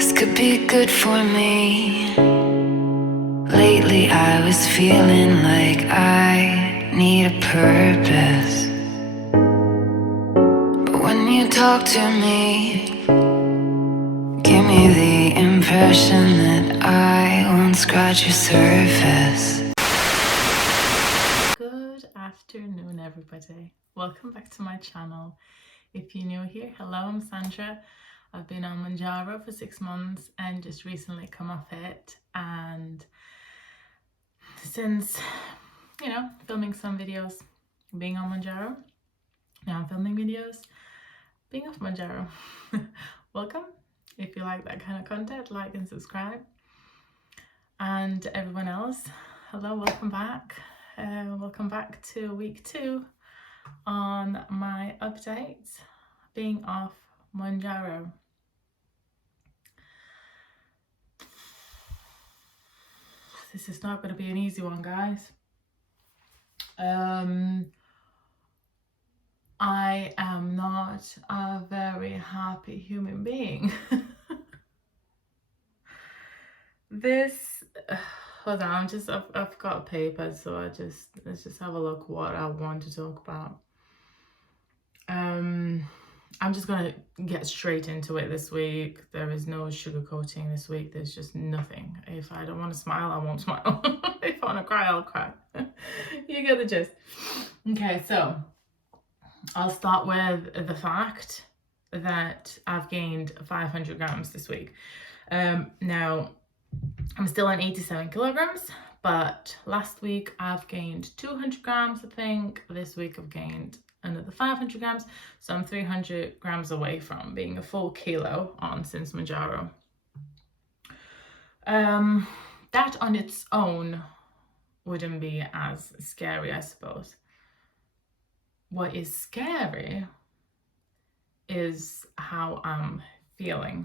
This could be good for me. Lately I was feeling like I need a purpose. But when you talk to me, give me the impression that I won't scratch your surface. Good afternoon, everybody. Welcome back to my channel. If you're new here, hello, I'm Sandra. I've been on Mounjaro for 6 months and just recently come off it. And since, filming some videos, being on Mounjaro, now I'm filming videos, being off Mounjaro. Welcome. If you like that kind of content, like and subscribe. And everyone else, hello, welcome back. Welcome back to week 2 on my updates, being off Mounjaro. This is not going to be an easy one, guys. I am not a very happy human being. Hold on, I've got a paper, so let's just have a look what I want to talk about. I'm just gonna get straight into it this week. There is no sugarcoating this week. There's just nothing. If I don't want to smile, I won't smile. If I want to cry, I'll cry. You get the gist. Okay, so I'll start with the fact that I've gained 500 grams this week. Now, I'm still on 87 kilograms, but last week I've gained 200 grams, I think. This week I've gained another 500 grams, so I'm 300 grams away from being a full kilo on since Mounjaro. That on its own wouldn't be as scary, I suppose. What is scary is how I'm feeling.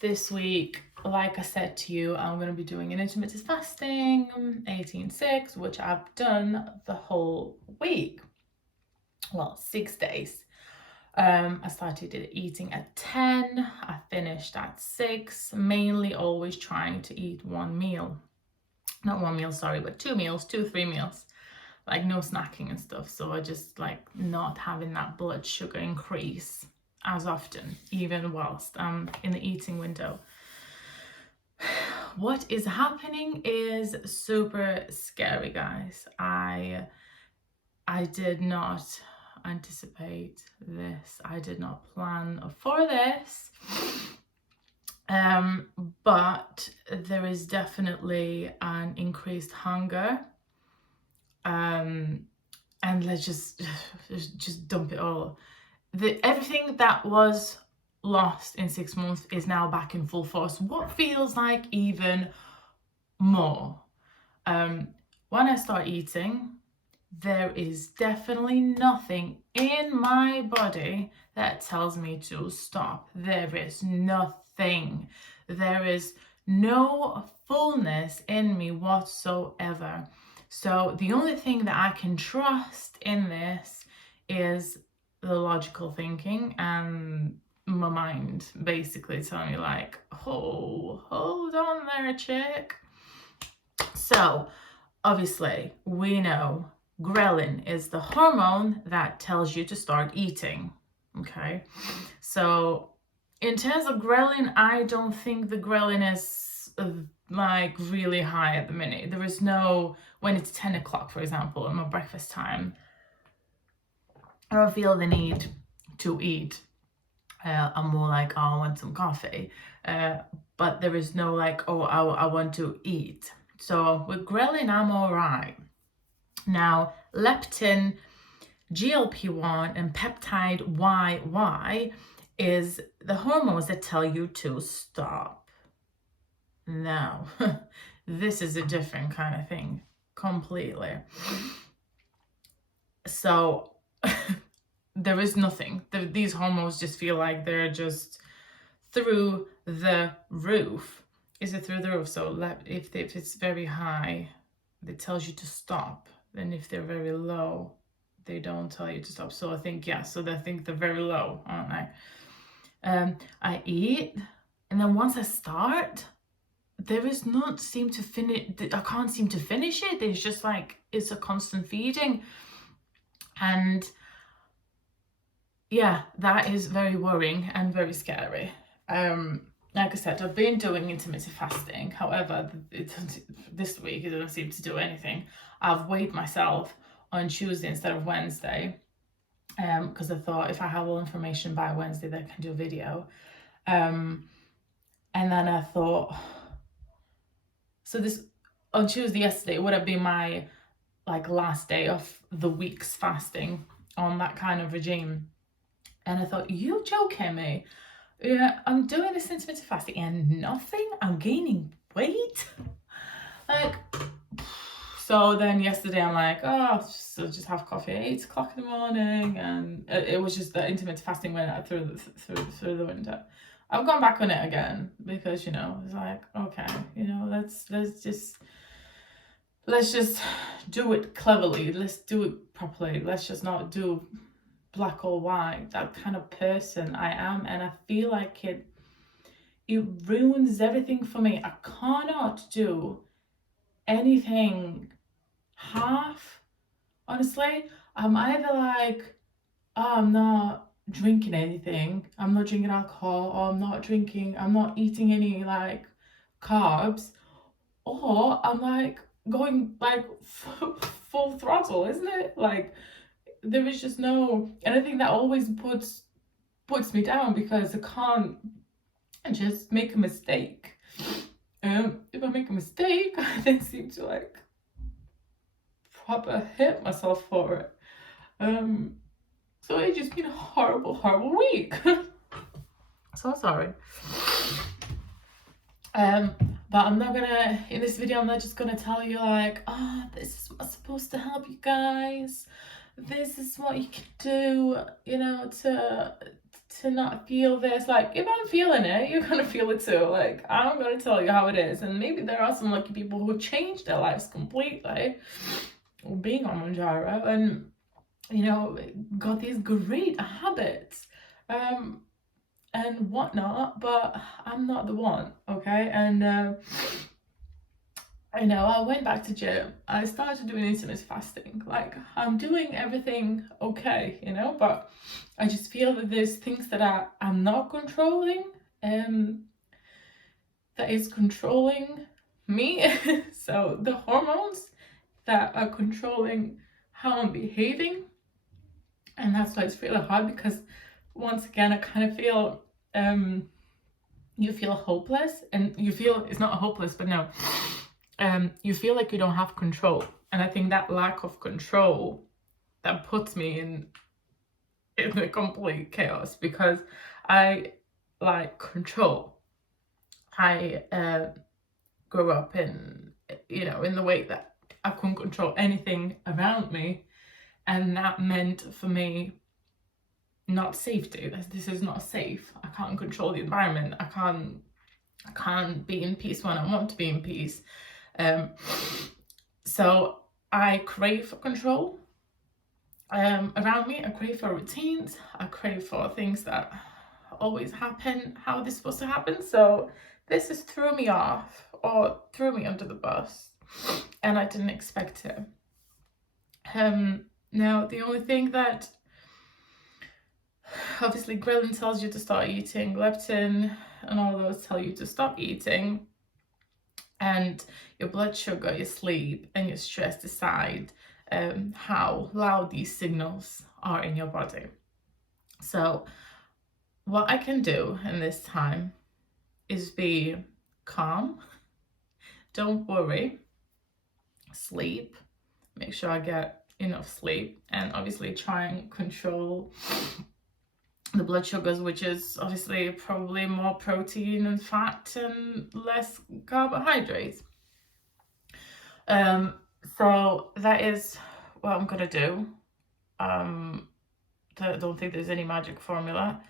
This week, like I said to you, I'm going to be doing an intermittent fasting, 18-6, which I've done the whole week. Well, 6 days. I started eating at 10. I finished at 6, mainly always trying to eat one meal. Not one meal, sorry, but 2 meals, 3 meals. Like no snacking and stuff. So I just like not having that blood sugar increase as often, even whilst I'm in the eating window. What is happening is super scary, guys. I did not anticipate this. I did not plan for this. But there is definitely an increased hunger. And let's just dump it all. Everything that was lost in 6 months is now back in full force. What feels like even more. When I start eating, there is definitely nothing in my body that tells me to stop. There is nothing. There is no fullness in me whatsoever. So the only thing that I can trust in this is the logical thinking and my mind basically telling me like, oh, hold on there, chick. So obviously we know ghrelin is the hormone that tells you to start eating. Okay, so in terms of ghrelin, I don't think the ghrelin is like really high at the minute. There is no, when it's 10 o'clock, for example, at my breakfast time, I don't feel the need to eat. I'm more like, oh, I want some coffee. But there is no like, oh, I want to eat. So with ghrelin, I'm all right. Now, leptin, GLP-1, and peptide YY is the hormones that tell you to stop. Now, this is a different kind of thing, completely. So there is nothing. These hormones just feel like they're just through the roof. Is it through the roof? So if it's very high, it tells you to stop. Then if they're very low, they don't tell you to stop. So I think, yeah, so I think they're very low, aren't they? I eat, and then once I start, there is not seem to finish. I can't seem to finish it. It's just like it's a constant feeding, and yeah, that is very worrying and very scary. Like I said, I've been doing intermittent fasting. However, this week it doesn't seem to do anything. I've weighed myself on Tuesday instead of Wednesday, because I thought if I have all information by Wednesday, then I can do a video. And then I thought, so this on Tuesday yesterday would have been my like last day of the week's fasting on that kind of regime. And I thought, you joking me? Yeah, I'm doing this intermittent fasting and nothing. I'm gaining weight. Like, so then yesterday I'm like, oh, I'll just have coffee at 8 o'clock in the morning, and it was just the intermittent fasting went out through the window. I've gone back on it again because it's like, okay, let's just do it cleverly. Let's do it properly. Let's just not do black or white. That kind of person I am, and I feel like it ruins everything for me. I cannot do anything half. Honestly, I'm either like, oh, I'm not drinking anything, I'm not drinking alcohol, or I'm not eating any like carbs, or I'm like going like full throttle, isn't it? Like there is just no, and I think that always puts me down because I can't just make a mistake. If I make a mistake, I then seem to like proper hit myself for it. So it's just been a horrible week. So sorry. But I'm not gonna, in this video, I'm not just gonna tell you like, oh, this is what's supposed to help you guys. This is what you can do, to not feel this. Like, if I'm feeling it, you're gonna feel it too. Like, I'm gonna tell you how it is. And maybe there are some lucky people who changed their lives completely being on Mounjaro and, got these great habits and whatnot, but I'm not the one, okay? And I went back to gym. I started doing intermittent fasting. Like, I'm doing everything okay, but I just feel that there's things that I'm not controlling, that is controlling me. So the hormones that are controlling how I'm behaving, and that's why it's really hard, because once again I kind of feel you feel hopeless, and you feel it's not hopeless, but no, you feel like you don't have control. And I think that lack of control that puts me in a complete chaos, because I like control. I grew up in the way that I couldn't control anything around me, and that meant for me not safety. This is not safe. I can't control the environment. I can't be in peace when I want to be in peace. So I crave for control around me. I crave for routines. I crave for things that always happen how they're supposed to happen. So this has threw me off, or threw me under the bus, and I didn't expect it. Now the only thing that, obviously ghrelin tells you to start eating, leptin and all those tell you to stop eating, and your blood sugar, your sleep and your stress decide how loud these signals are in your body. So what I can do in this time is be calm, don't worry, sleep, make sure I get enough sleep, and obviously try and control the blood sugars, which is obviously probably more protein and fat and less carbohydrates. So that is what I'm gonna do. I don't think there's any magic formula.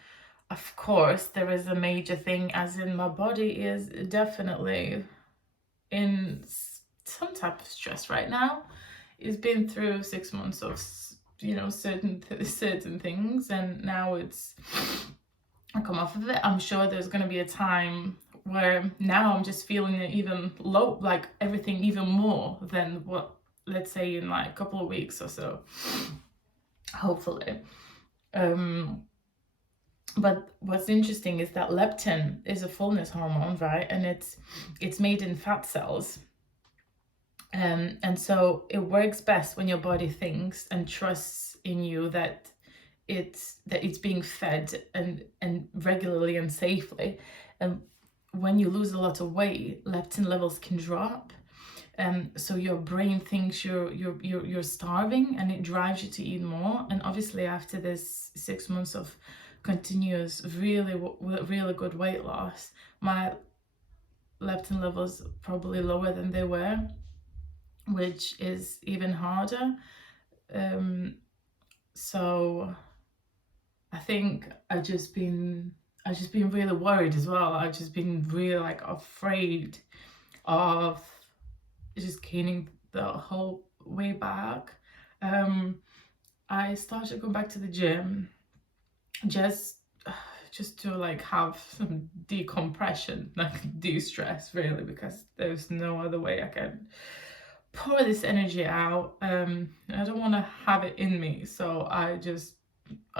Of course, there is a major thing, as in my body is definitely in some type of stress right now. It's been through 6 months of certain things, and now it's I come off of it, I'm sure there's going to be a time where now I'm just feeling it even low, like everything even more than what, let's say, in like a couple of weeks or so, hopefully. But what's interesting is that leptin is a fullness hormone, right? And it's made in fat cells. And so it works best when your body thinks and trusts in you that it's being fed and regularly and safely. And when you lose a lot of weight, leptin levels can drop. So your brain thinks you're starving, and it drives you to eat more. And obviously after this 6 months of continuous really good weight loss, my leptin levels probably lower than they were, which is even harder. So I think I've just been really worried as well. I've just been really like afraid of just gaining the whole way back. I started going back to the gym just to like have some decompression, like de-stress really, because there's no other way I can pour this energy out. I don't want to have it in me, so I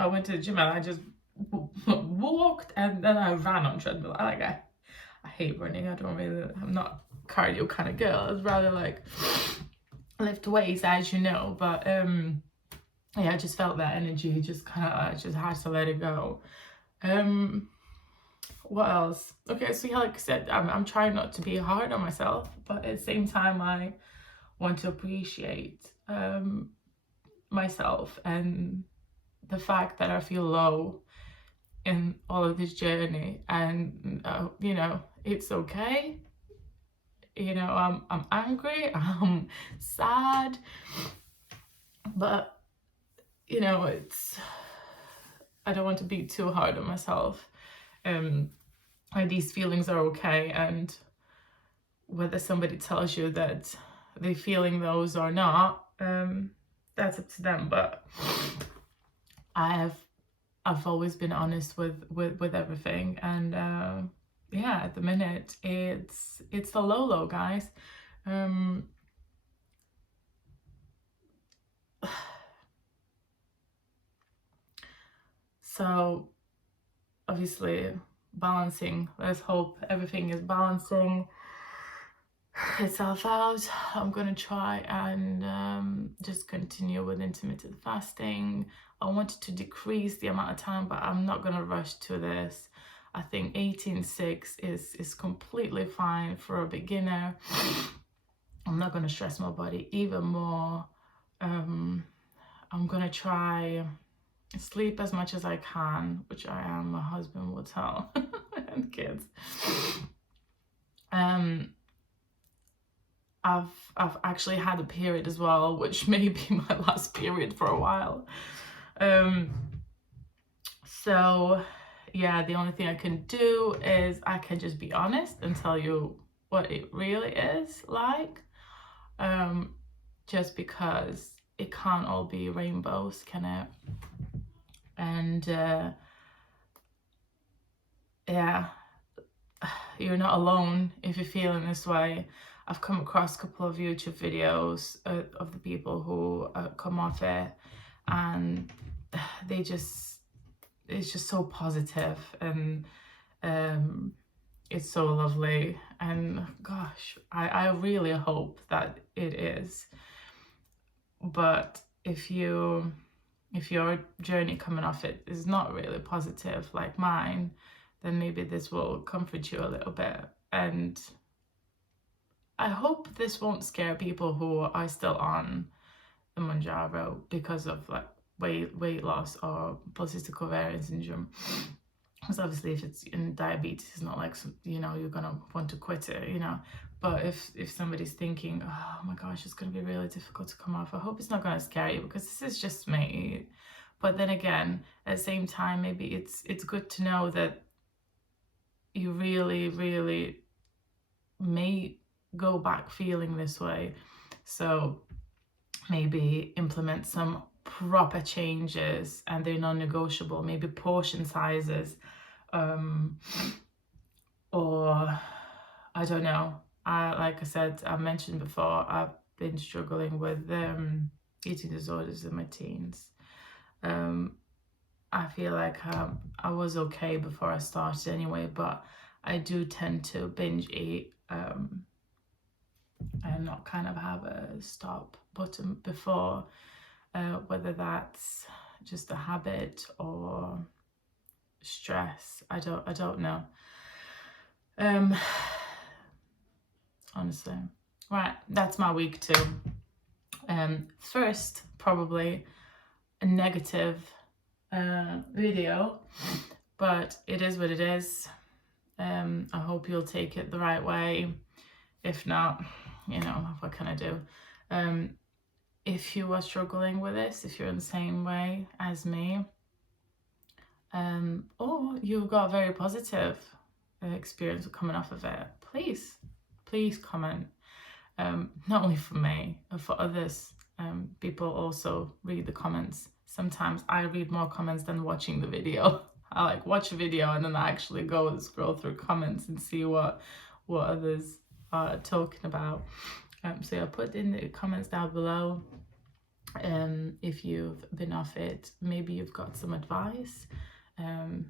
went to the gym and I just walked, and then I ran on treadmill. I hate running. I'm not a cardio kind of girl. I'd rather like lift weights, as you know, but yeah, I just felt that energy, just kind of, I just had to let it go. What else? Okay, so yeah, like I said, I'm trying not to be hard on myself, but at the same time I want to appreciate myself and the fact that I feel low in all of this journey, and you know, it's okay. You know, I'm angry, I'm sad, but you know, I don't want to be too hard on myself. These feelings are okay, and whether somebody tells you that they're feeling those or not, that's up to them. But I've always been honest with everything, and yeah, at the minute it's the low, guys. So obviously balancing, let's hope everything is balancing itself out. I'm gonna try and just continue with intermittent fasting. I wanted to decrease the amount of time, but I'm not gonna rush to this. I think 18:6 is completely fine for a beginner. I'm not gonna stress my body even more. I'm gonna try sleep as much as I can, which I am, my husband will tell, and kids. I've actually had a period as well, which may be my last period for a while. So yeah, the only thing I can do is I can just be honest and tell you what it really is like. Just because it can't all be rainbows, can it? And yeah, you're not alone if you're feeling this way. I've come across a couple of YouTube videos of the people who come off it, and it's just so positive, and it's so lovely. And gosh, I really hope that it is. But if your journey coming off it is not really positive like mine, then maybe this will comfort you a little bit. And I hope this won't scare people who are still on the Mounjaro because of like weight loss or polycystic ovarian syndrome. Because obviously if it's in diabetes, it's not like, you know, you're gonna want to quit it, you know. But if somebody's thinking, oh my gosh, it's gonna be really difficult to come off, I hope it's not gonna scare you, because this is just me. But then again, at the same time, maybe it's good to know that you really may go back feeling this way. So maybe implement some proper changes, and they're non-negotiable. Maybe portion sizes or I don't know. Like I said, I mentioned before, I've been struggling with eating disorders in my teens. I feel like I was okay before I started anyway, but I do tend to binge eat and not kind of have a stop button before, whether that's just a habit or stress. I don't know. Honestly. Right, that's my week 2. First, probably a negative video, but it is what it is. I hope you'll take it the right way. If not, you know, what can I do? If you are struggling with this, if you're in the same way as me, or you've got a very positive experience coming off of it, please comment. Not only for me, but for others. People also read the comments. Sometimes I read more comments than watching the video. I like watch a video and then I actually go and scroll through comments and see what others are talking about. So yeah, put in the comments down below if you've been off it. Maybe you've got some advice.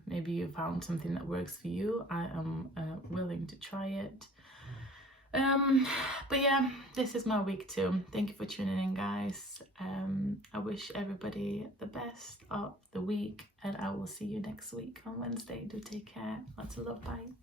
Maybe you found something that works for you. I am willing to try it. But yeah, this is my week 2. Thank you for tuning in, guys. I wish everybody the best of the week, and I will see you next week on Wednesday. Do take care. Lots of love. Bye.